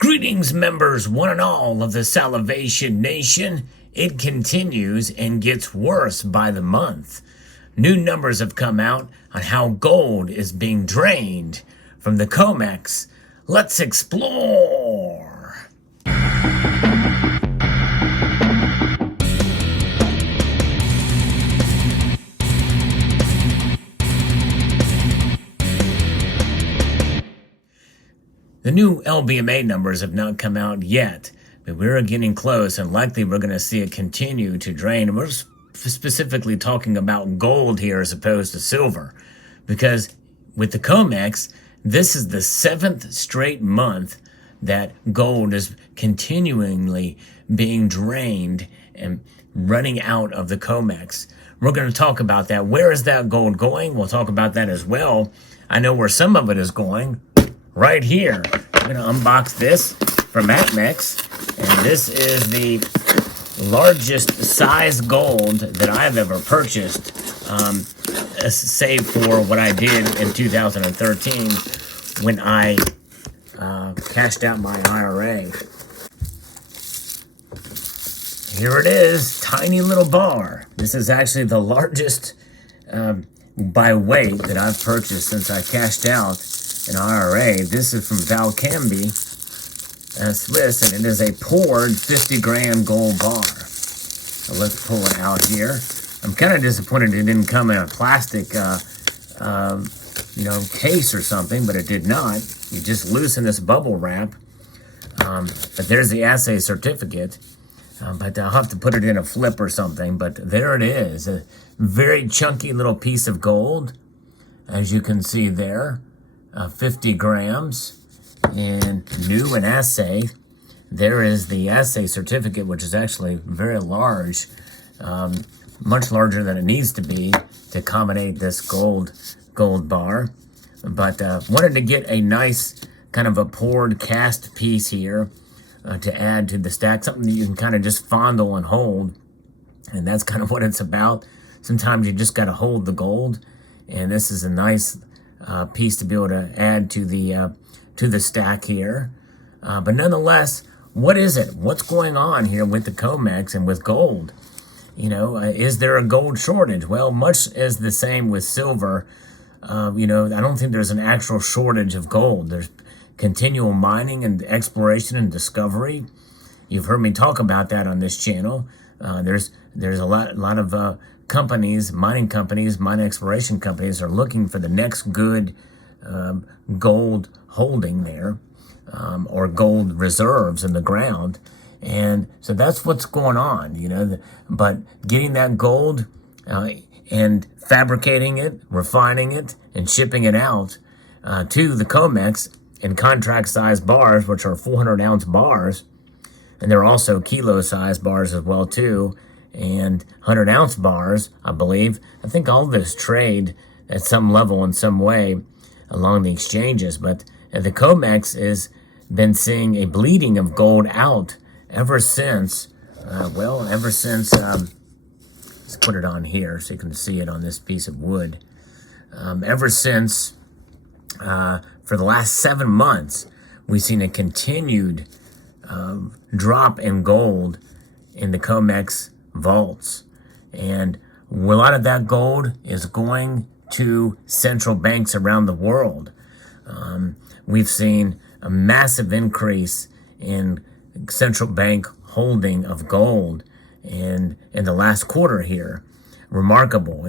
Greetings, members, one and all of the Salivation Nation. It continues and gets worse by the month. New numbers have come out on how gold is being drained from the Comex. Let's explore. The new LBMA numbers have not come out yet, but we're getting close, and likely we're going to see it continue to drain. And we're specifically talking about gold here as opposed to silver, because with the Comex, this is the 7th straight month that gold is continually being drained and running out of the Comex. We're going to talk about that. Where is that gold going? We'll talk about that as well. I know where some of it is going. Right here, I'm going to unbox this from Comex, and this is the largest size gold that I've ever purchased, save for what I did in 2013 when I cashed out my IRA. Here it is, tiny little bar. This is actually the largest by weight that I've purchased since I cashed out an IRA. This is from Swiss, and it is a poured 50-gram gold bar. So let's pull it out here. I'm kind of disappointed it didn't come in a plastic, case or something, but it did not. You just loosen this bubble wrap. But there's the assay certificate. But I'll have to put it in a flip or something. But there it is, a very chunky little piece of gold, as you can see there. 50 grams in new and assay. There is the assay certificate, which is actually very large, much larger than it needs to be to accommodate this gold bar. But wanted to get a nice kind of a poured cast piece here to add to the stack, something that you can kind of just fondle and hold. And that's kind of what it's about. Sometimes you just got to hold the gold, and this is a nice piece to be able to add to the stack here. But nonetheless, what is it? What's going on here with the Comex and with gold? Is there a gold shortage? Well, much as the same with silver. I don't think there's an actual shortage of gold. There's continual mining and exploration and discovery. You've heard me talk about that on this channel. There's a lot of companies, mining exploration companies are looking for the next good gold holding there, or gold reserves in the ground. And so that's what's going on, but getting that gold and fabricating it, refining it, and shipping it out to the Comex in contract size bars, which are 400-ounce bars, and they're also kilo size bars as well too, and 100-ounce bars, I believe. I think all of this trade at some level in some way along the exchanges, but the Comex has been seeing a bleeding of gold out ever since, let's put it on here so you can see it on this piece of wood. Ever since, for the last 7 months, we've seen a continued drop in gold in the Comex vaults, and a lot of that gold is going to central banks around the world. We've seen a massive increase in central bank holding of gold in the last quarter here. Remarkable.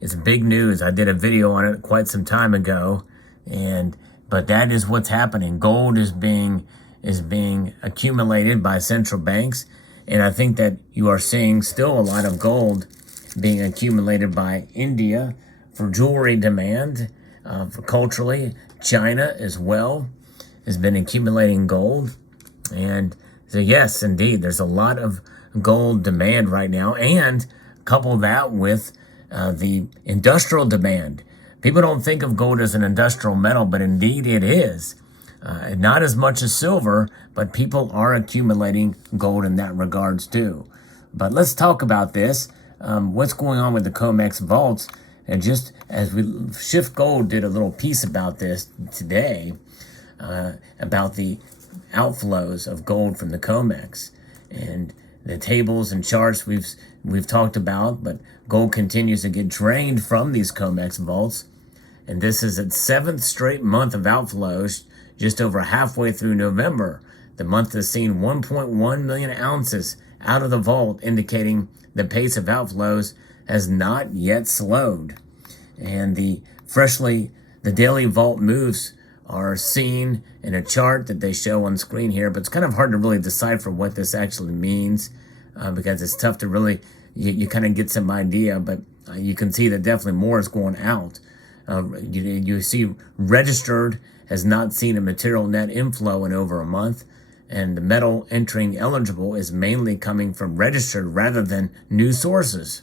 It's big news. I did a video on it quite some time ago, but that is what's happening. Gold is being accumulated by central banks. And I think that you are seeing still a lot of gold being accumulated by India for jewelry demand, for culturally. China as well has been accumulating gold. And so yes, indeed, there's a lot of gold demand right now. And couple that with the industrial demand. People don't think of gold as an industrial metal, but indeed it is. Not as much as silver, but people are accumulating gold in that regards too. But let's talk about this. What's going on with the Comex vaults? And just as Shift Gold did a little piece about this today, about the outflows of gold from the Comex. And the tables and charts we've talked about, but gold continues to get drained from these Comex vaults. And this is its 7th straight month of outflows, just over halfway through November. The month has seen 1.1 million ounces out of the vault, indicating the pace of outflows has not yet slowed. And the daily vault moves are seen in a chart that they show on screen here, but it's kind of hard to really decipher what this actually means because it's tough to really, you kind of get some idea, but you can see that definitely more is going out. You see registered has not seen a material net inflow in over a month, and the metal entering eligible is mainly coming from registered rather than new sources.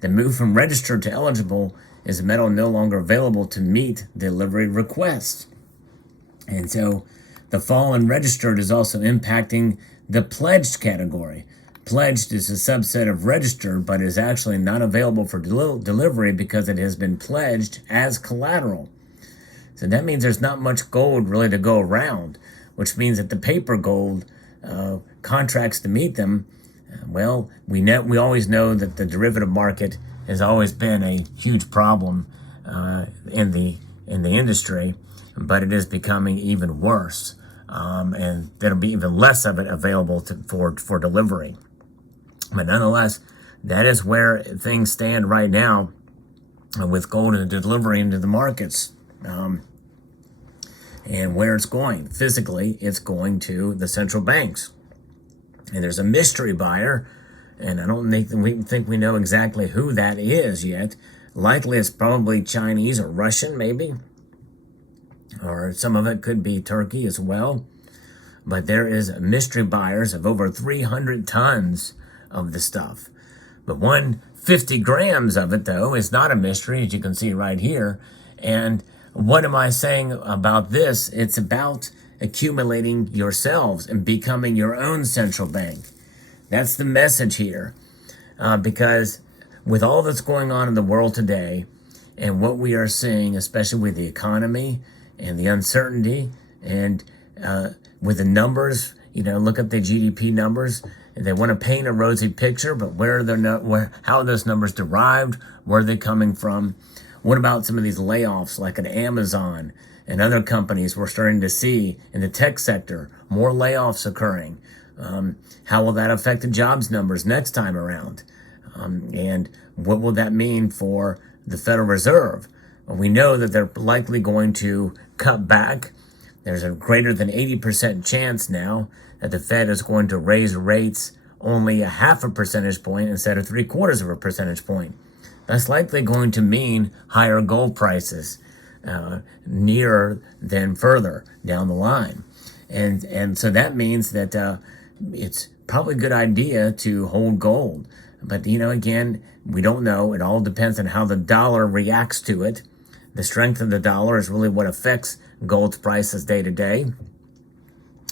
The move from registered to eligible is metal no longer available to meet delivery requests. And so the fall in registered is also impacting the pledged category. Pledged is a subset of registered, but is actually not available for delivery because it has been pledged as collateral. So that means there's not much gold really to go around, which means that the paper gold contracts to meet them, well, we always know that the derivative market has always been a huge problem in the industry, but it is becoming even worse, and there'll be even less of it available for delivery. But nonetheless, that is where things stand right now with gold and delivery into the markets. And where it's going. Physically, it's going to the central banks. And there's a mystery buyer, and I don't think we know exactly who that is yet. Likely it's probably Chinese or Russian, maybe. Or some of it could be Turkey as well. But there is mystery buyers of over 300 tons of the stuff. But 150 grams of it, though, is not a mystery, as you can see right here. And what am I saying about this? It's about accumulating yourselves and becoming your own central bank. That's the message here. Because with all that's going on in the world today and what we are seeing, especially with the economy and the uncertainty and with the numbers, look at the GDP numbers. They want to paint a rosy picture, but how are those numbers derived? Where are they coming from? What about some of these layoffs like at Amazon and other companies we're starting to see in the tech sector, more layoffs occurring? How will that affect the jobs numbers next time around? And what will that mean for the Federal Reserve? Well, we know that they're likely going to cut back. There's a greater than 80% chance now that the Fed is going to raise rates only 0.5 percentage point instead of 0.75 percentage point. That's likely going to mean higher gold prices nearer than further down the line. And so that means that it's probably a good idea to hold gold. But, again, we don't know. It all depends on how the dollar reacts to it. The strength of the dollar is really what affects gold's prices day to day.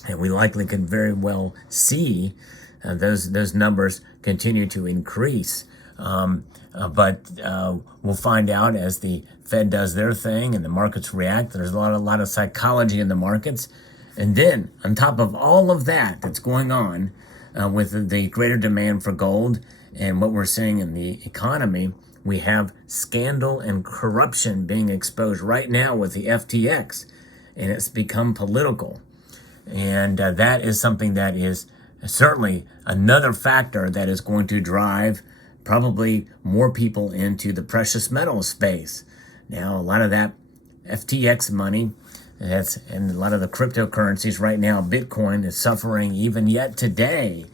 And we likely could very well see those numbers continue to increase. But we'll find out as the Fed does their thing and the markets react. There's a lot of psychology in the markets. And then on top of all of that that's going on with the greater demand for gold and what we're seeing in the economy, we have scandal and corruption being exposed right now with the FTX, and it's become political. And that is something that is certainly another factor that is going to drive probably more people into the precious metal space. Now, a lot of that FTX money, and a lot of the cryptocurrencies right now, Bitcoin is suffering even yet today,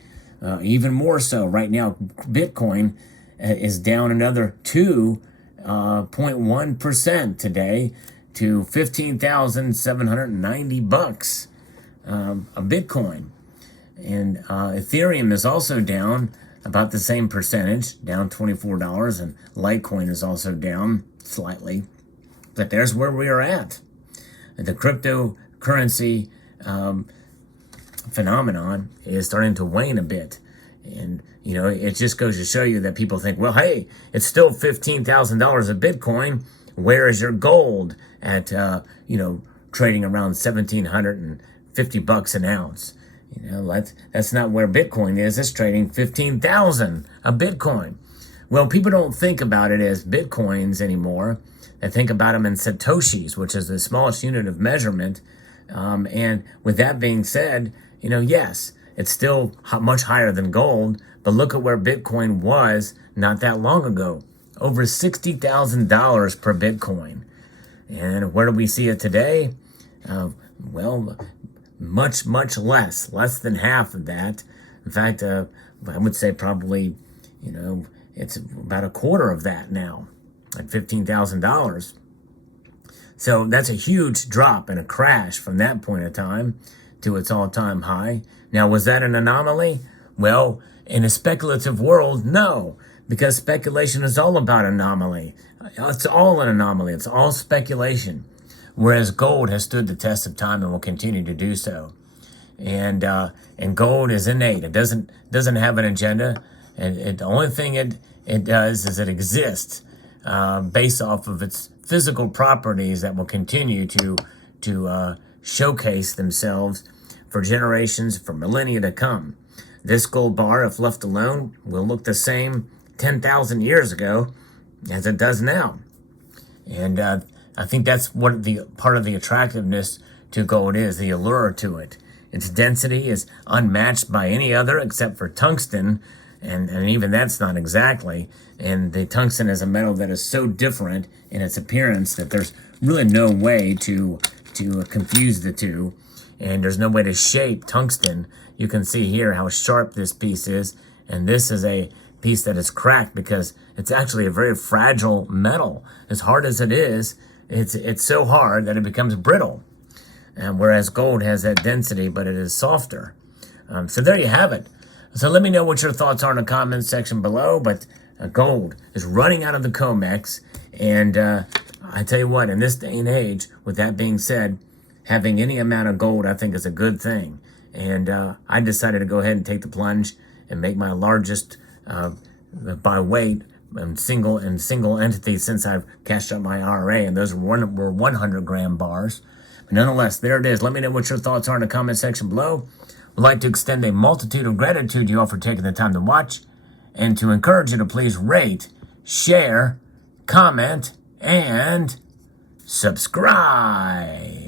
even more so right now. Bitcoin is down another 2.1% today to $15,790 a Bitcoin. And Ethereum is also down about the same percentage, down $24, and Litecoin is also down slightly. But there's where we are at. The cryptocurrency phenomenon is starting to wane a bit. And, it just goes to show you that people think, well, hey, it's still $15,000 a Bitcoin. Where is your gold at, trading around $1,750 $50 an ounce. That's not where Bitcoin is. It's trading 15,000 a Bitcoin. Well, people don't think about it as Bitcoins anymore. They think about them in Satoshis, which is the smallest unit of measurement. And with that being said, yes, it's still much higher than gold, but look at where Bitcoin was not that long ago. Over $60,000 per Bitcoin. And where do we see it today? Well, much less than half of that. In fact, I would say probably, it's about a quarter of that now, at $15,000. So that's a huge drop and a crash from that point of time to its all-time high. Now, was that an anomaly? Well, in a speculative world, no, because speculation is all about anomaly. It's all an anomaly. It's all speculation. Whereas gold has stood the test of time and will continue to do so. And gold is innate. It doesn't have an agenda. And the only thing it does is it exists based off of its physical properties that will continue to showcase themselves for generations, for millennia to come. This gold bar, if left alone, will look the same 10,000 years ago as it does now. And I think that's what the part of the attractiveness to gold is, the allure to it. Its density is unmatched by any other except for tungsten, and even that's not exactly. And the tungsten is a metal that is so different in its appearance that there's really no way to confuse the two, and there's no way to shape tungsten. You can see here how sharp this piece is, and this is a piece that is cracked because it's actually a very fragile metal. As hard as it is, it's so hard that it becomes brittle. And whereas gold has that density, but it is softer. So there you have it. So let me know what your thoughts are in the comments section below. But gold is running out of the Comex. And I tell you what, in this day and age, with that being said, having any amount of gold, I think, is a good thing. And I decided to go ahead and take the plunge and make my largest by weight and single entity since I've cashed out my IRA, and those were 100-gram bars. But nonetheless, there it is. Let me know what your thoughts are in the comment section below. I'd like to extend a multitude of gratitude to you all for taking the time to watch, and to encourage you to please rate, share, comment, and subscribe.